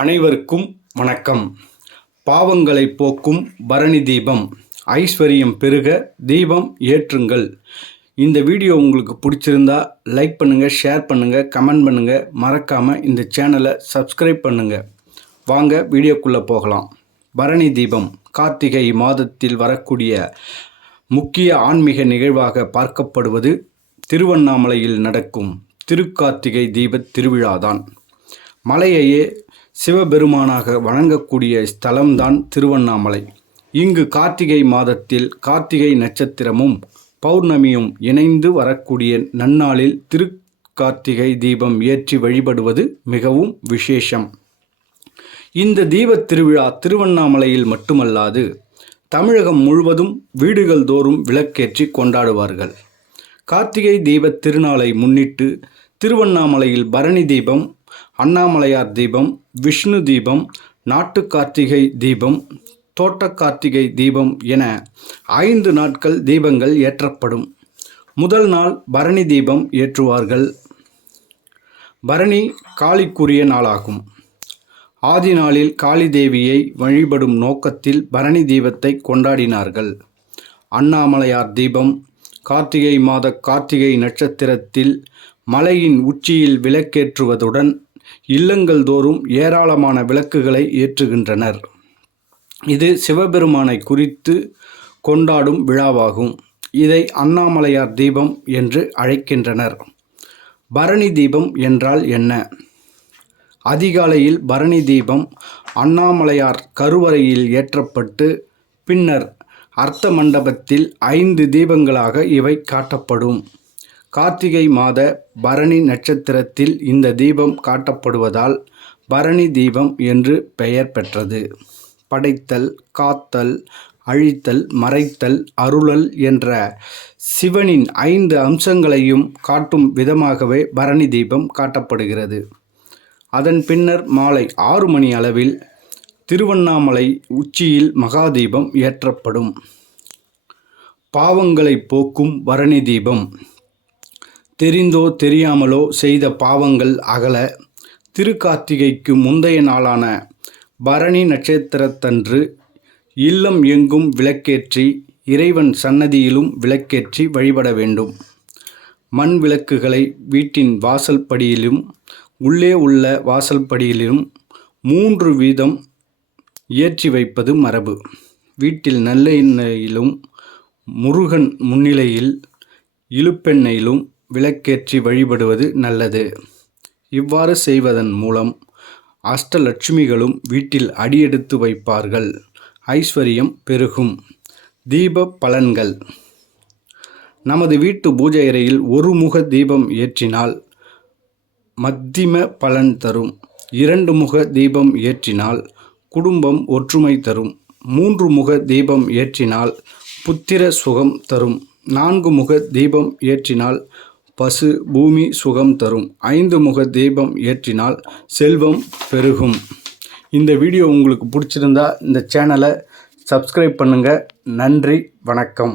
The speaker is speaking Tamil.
அனைவருக்கும் வணக்கம். பாவங்களை போக்கும் பரணி தீபம், ஐஸ்வர்யம் பெருக தீபம் ஏற்றுங்கள். இந்த வீடியோ உங்களுக்கு பிடிச்சிருந்தா லைக் பண்ணுங்கள், ஷேர் பண்ணுங்கள், கமெண்ட் பண்ணுங்கள். மறக்காமல் இந்த சேனலை சப்ஸ்கிரைப் பண்ணுங்கள். வாங்க வீடியோக்குள்ளே போகலாம். பரணி தீபம் கார்த்திகை மாதத்தில் வரக்கூடிய முக்கிய ஆன்மீக நிகழ்வாக பார்க்கப்படுவது திருவண்ணாமலையில் நடக்கும் திருக்கார்த்திகை தீப திருவிழாதான். மலையையே சிவபெருமானாக வணங்கக்கூடிய ஸ்தலம்தான் திருவண்ணாமலை. இங்கு கார்த்திகை மாதத்தில் கார்த்திகை நட்சத்திரமும் பௌர்ணமியும் இணைந்து வரக்கூடிய நன்னாளில் திருக்கார்த்திகை தீபம் ஏற்றி வழிபடுவது மிகவும் விசேஷம். இந்த தீபத் திருவிழா திருவண்ணாமலையில் மட்டுமல்லாது தமிழகம் முழுவதும் வீடுகள் தோறும் விளக்கேற்றி கொண்டாடுவார்கள். கார்த்திகை தீபத் திருநாளை முன்னிட்டு திருவண்ணாமலையில் பரணி தீபம், அண்ணாமலையார் தீபம், விஷ்ணு தீபம், நாட்டு கார்த்திகை தீபம், தோட்ட கார்த்திகை தீபம் என 5 நாட்கள் தீபங்கள் ஏற்றப்படும். முதல் நாள் பரணி தீபம் ஏற்றுவார்கள். பரணி காளிக்குரிய நாளாகும். ஆதி நாளில் காளி தேவியை வழிபடும் நோக்கத்தில் பரணி தீபத்தை கொண்டாடினார்கள். அண்ணாமலையார் தீபம் கார்த்திகை மாத கார்த்திகை நட்சத்திரத்தில் மலையின் உச்சியில் விளக்கேற்றுவதுடன் இல்லங்கள் தோறும் ஏராளமான விளக்குகளை ஏற்றுகின்றனர். இது சிவபெருமானை குறித்து கொண்டாடும் விழாவாகும். இதை அண்ணாமலையார் தீபம் என்று அழைக்கின்றனர். பரணி தீபம் என்றால் என்ன? அதிகாலையில் பரணி தீபம் அண்ணாமலையார் கருவறையில் ஏற்றப்பட்டு பின்னர் அர்த்த மண்டபத்தில் 5 தீபங்களாக இவை காட்டப்படும். கார்த்திகை மாத பரணி நட்சத்திரத்தில் இந்த தீபம் காட்டப்படுவதால் பரணி தீபம் என்று பெயர் பெற்றது. படைத்தல், காத்தல், அழித்தல், மறைத்தல், அருளல் என்ற சிவனின் 5 அம்சங்களையும் காட்டும் விதமாகவே பரணி தீபம் காட்டப்படுகிறது. அதன் பின்னர் மாலை 6 மணி அளவில் திருவண்ணாமலை உச்சியில் மகாதீபம் ஏற்றப்படும். பாவங்களை போக்கும் பரணி தீபம். தெரிந்தோ தெரியாமலோ செய்த பாவங்கள் அகல திருக்கார்த்திகைக்கு முந்தைய நாளான பரணி நட்சத்திரத்தன்று இல்லம் எங்கும் விளக்கேற்றி இறைவன் சன்னதியிலும் விளக்கேற்றி வழிபட வேண்டும். மண் விளக்குகளை வீட்டின் வாசல் படியிலும் உள்ளே உள்ள வாசல் படியிலும் 3 வீதம் ஏற்றி வைப்பது மரபு. வீட்டில் நல்லெண்ணெயிலும் முருகன் முன்னிலையில் இழுப்பெண்ணெயிலும் விளக்கேற்றி வழிபடுவது நல்லது. இவ்வாறு செய்வதன் மூலம் அஷ்டலட்சுமிகளும் வீட்டில் அடியெடுத்து வைப்பார்கள். ஐஸ்வர்யம் பெருகும். தீப பலன்கள். நமது வீட்டு பூஜை அறையில் 1 முக தீபம் ஏற்றினால் மத்திம பலன் தரும். 2 முக தீபம் ஏற்றினால் குடும்பம் ஒற்றுமை தரும். 3 முக தீபம் ஏற்றினால் புத்திர சுகம் தரும். 4 முக தீபம் ஏற்றினால் பசு பூமி சுகம் தரும். 5 முக தீபம் ஏற்றினால் செல்வம் பெருகும். இந்த வீடியோ உங்களுக்கு பிடிச்சிருந்தா இந்த சேனலை சப்ஸ்கிரைப் பண்ணுங்கள். நன்றி, வணக்கம்.